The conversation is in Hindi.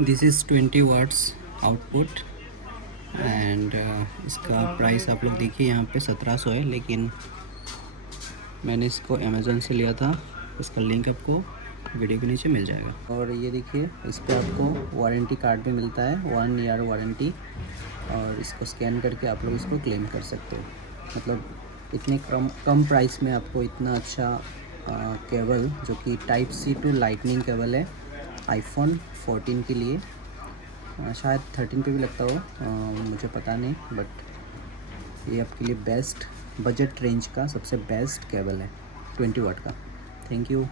This is 20 watts output and इसका प्राइस आप लोग देखिए यहाँ पे 1700 है, लेकिन मैंने इसको अमेज़न से लिया था। इसका लिंक आपको वीडियो के नीचे मिल जाएगा। और ये देखिए, इस पर आपको वारंटी कार्ड भी मिलता है, 1 ईयर वारंटी, और इसको स्कैन करके आप लोग इसको क्लेम कर सकते हो। मतलब इतने कम प्राइस में आपको इतना अच्छा केबल, जो कि type C to lightning cable है, आईफोन 14 के लिए, शायद 13 पे भी लगता हो, मुझे पता नहीं, बट ये आपके लिए बेस्ट बजट रेंज का सबसे बेस्ट केबल है 20 वाट का। Thank you.